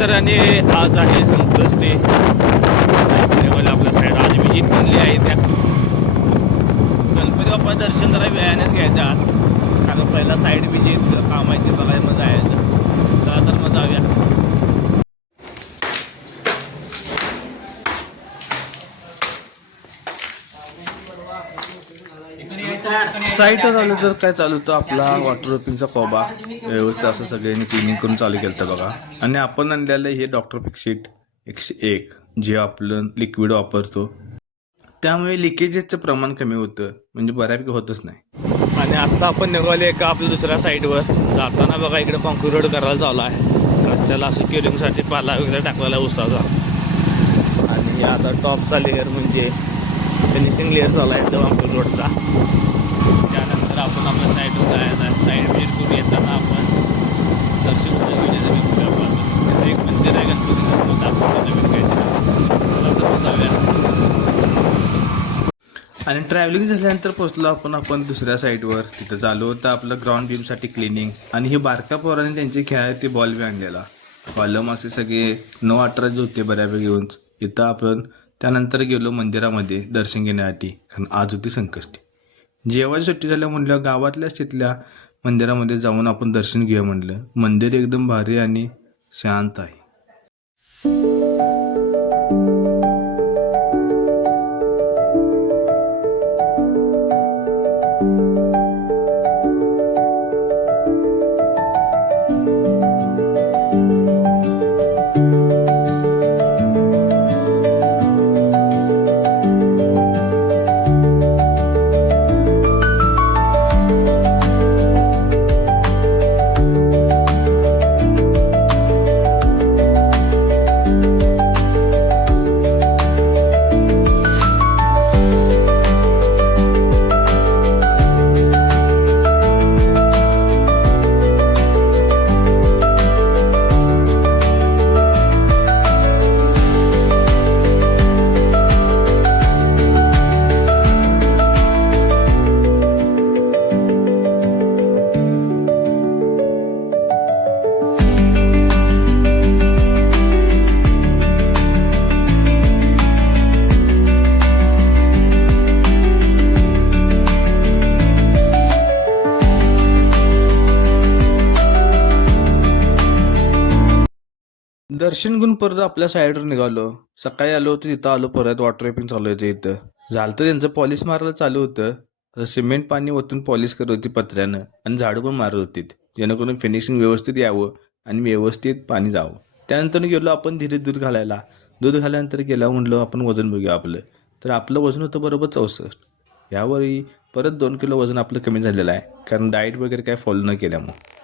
मित्रांनी आज आहे संकष्टी आपल्या साईड आज विजिट केली आहे त्या गणपती बाप्पा दर्शन जरा वेळानेच घ्यायचं आज कारण पहिला साईड विजिट काम आहे ते बघायला मग जायचं चला तर मग जाऊया. साईटवर आलं तर काय चालू होतं आपला वॉटर प्रूफिंगचा कोबा व्यवस्थित असं सगळ्यांनी क्लिनिंग करून चालू केलं होतं बघा. आणि आपण आणलेलं हे डॉक्टर फिक्सिट 101 जे आपलं लिक्विड वापरतो त्यामुळे लिकेजेसचं प्रमाण कमी होतं म्हणजे बऱ्यापैकी होतच नाही. आणि आत्ता आपण निघाले एका आपल्या दुसऱ्या साईडवर जाताना बघा इकडे कॉन्क्रीट रोड करायला चालू आहे. रस्त्याला असं क्युरिंगसाठी पाला वगैरे टाकलेला उसाचा आणि आता टॉपचा लेअर म्हणजे फिनिशिंग लेअर चालू आहे तो कॉन्क्रीट रोडचा. त्यानंतर आपण आपल्या साईडवर जायचं आहे. साईड विजिट करून येताना आपण दर्शन एक मंदिर आहे आणि ट्रॅव्हलिंग झाल्यानंतर पोहोचलो आपण दुसऱ्या साईडवर. तिथं चालू होतं आपलं ग्राउंड गेमसाठी क्लिनिंग आणि हे बारक्या पोराने त्यांचे खेळायचे बॉल बी आणलेला कॉलम असे सगळे 9-18 जे होते बऱ्यापैकी घेऊन इथं आपण त्यानंतर गेलो मंदिरामध्ये दर्शन घेण्यासाठी कारण आज होती संकष्टी. जेव्हा सुट्टी झाल्या म्हटलं गावातल्याच तिथल्या मंदिरामध्ये जाऊन आपण दर्शन घेऊया म्हटलं. मंदिर एकदम भारी आणि शांत आहे. दर्शन घेऊन परत आपल्या साईडवर निघालो. सकाळी आलो होतो तिथं आलो परत वॉटर रेपिंग चालू होतं इथं झालं तर त्यांचं पॉलिश मारायला चालू होतं. सिमेंट पाणी ओतून पॉलिश करत होती पत्र्यानं आणि झाडू पण मारत होती जेणेकरून फिनिशिंग व्यवस्थित यावं आणि व्यवस्थित पाणी जावं. त्यानंतर गेलो आपण धीरे दूध घालायला. दूध घाल्यानंतर गेला म्हणलो आपण वजन बघूया आपलं. तर आपलं वजन होतं बरोबर 64. यावेळी परत 2 किलो वजन आपलं कमी झालेलं आहे कारण डाएट वगैरे काय फॉलो न केल्यामुळं.